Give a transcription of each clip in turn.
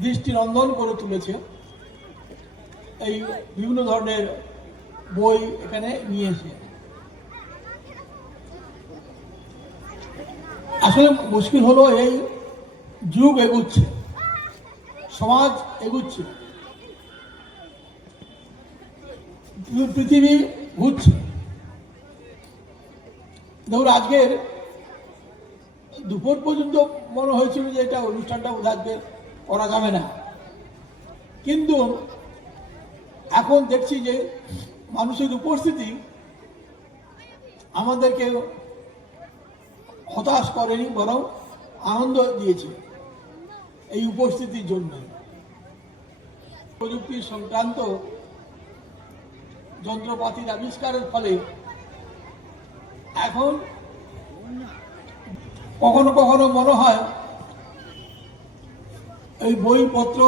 দৃষ্টিনন্দন করে তুলেছে। এই বিভিন্ন ধরনের বই এখানে নিয়ে এসে। আসলে মুশকিল হলো এই যুগ এগুচ্ছে। সমাজ এগুচ্ছে। পৃথিবী ঘুরছে। ধরুন আজকের দুপুর পর্যন্ত মনে হয়েছিল যে এটা অনুষ্ঠানটা বোধ হয় আজকে করা যাবে না। কিন্তু এখন দেখছি যে মানুষের উপস্থিতি আমাদেরকে হতাশ করেনি, বরং আনন্দ দিয়েছে এই উপস্থিতির জন্য। প্রযুক্তি সংক্রান্ত যন্ত্রপাতির আবিষ্কারের ফলে এখন কখনো কখনো মনে হয় এই বইপত্র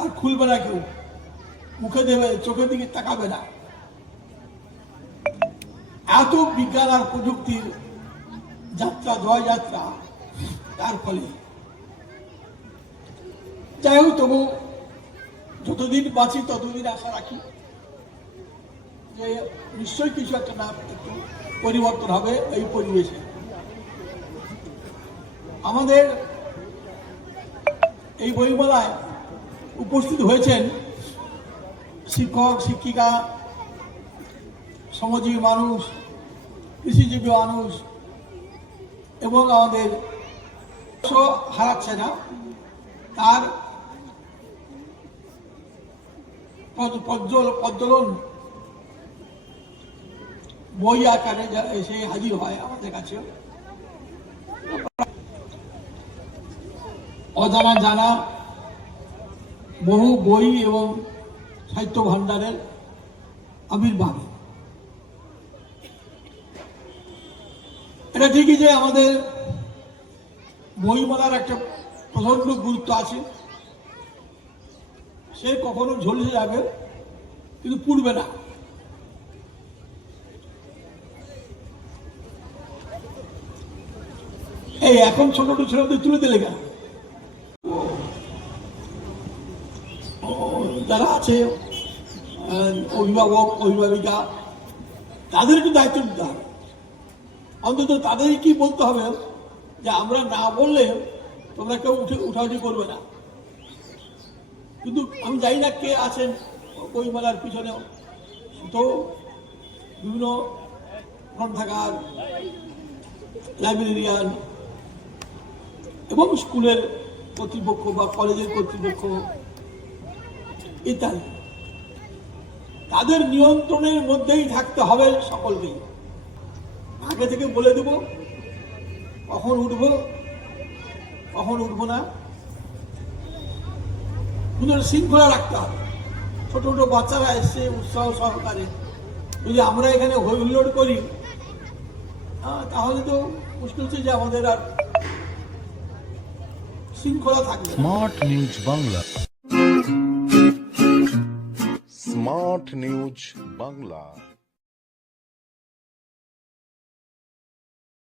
আর খুলবে না কেউ। মুখে দেবে, চোখের দিকে তাকাবে না। এত বিজ্ঞান আর প্রযুক্তির যাত্রা জয় যাত্রা তার ফলে। যাই হোক, তবু যতদিন বাঁচি, ততদিন আশা রাখি যে নিশ্চয়ই কিছু একটা না, একটু পরিবর্তন হবে এই পরিবেশে। আমাদের এই বইমেলায় উপস্থিত হয়েছেন শিক্ষক, শিক্ষিকা, শ্রমজীবী মানুষ, কৃষিজীবী মানুষ এবং আমাদের হারাচ্ছে না তার পদ্মলন বই আকারে এসে হাজির হয় আমাদের কাছে অজানা জানা বহু বই এবং সাহিত্য ভাণ্ডারের আবির্ভাব এটা ঠিকই যে আমাদের বইমেলার একটা প্রচণ্ড গুরুত্ব আছে। সে কখনো ঝলসে যাবে, কিন্তু পুড়বে না। এই এখন ছোট ছোট ছেলেদের তুলে দিলে কেন? যারা আছে অভিভাবক, অভিভাবিকা তাদের একটু দায়িত্ব নিতে হবে। অন্তত তাদেরই কি বলতে হবে যে আমরা না বললে তোমরা কেউ উঠে উঠাউঠি করবে না। কিন্তু আমি জানি না কে আছেন বইমেলার পিছনে তো বিভিন্ন গ্রন্থাগার, লাইব্রেরিয়ান এবং স্কুলের কর্তৃপক্ষ বা কলেজের কর্তৃপক্ষ ইত্যাদি। তাদের নিয়ন্ত্রণের মধ্যেই থাকতে হবে সকলকেই। আগে থেকে বলে দেব, কখন উঠবো কখন উঠবো না। কিন্তু শৃঙ্খলা রাখতে হবে। ছোট ছোট বাচ্চারা এসছে উৎসাহ সহকারে, যদি আমরা এখানে হই হুল্লোড় করি তাহলে তো মুশকিল হচ্ছে যে আমাদের আর শৃঙ্খলা থাকবে। Smart news Bangla. Smart news Bangla.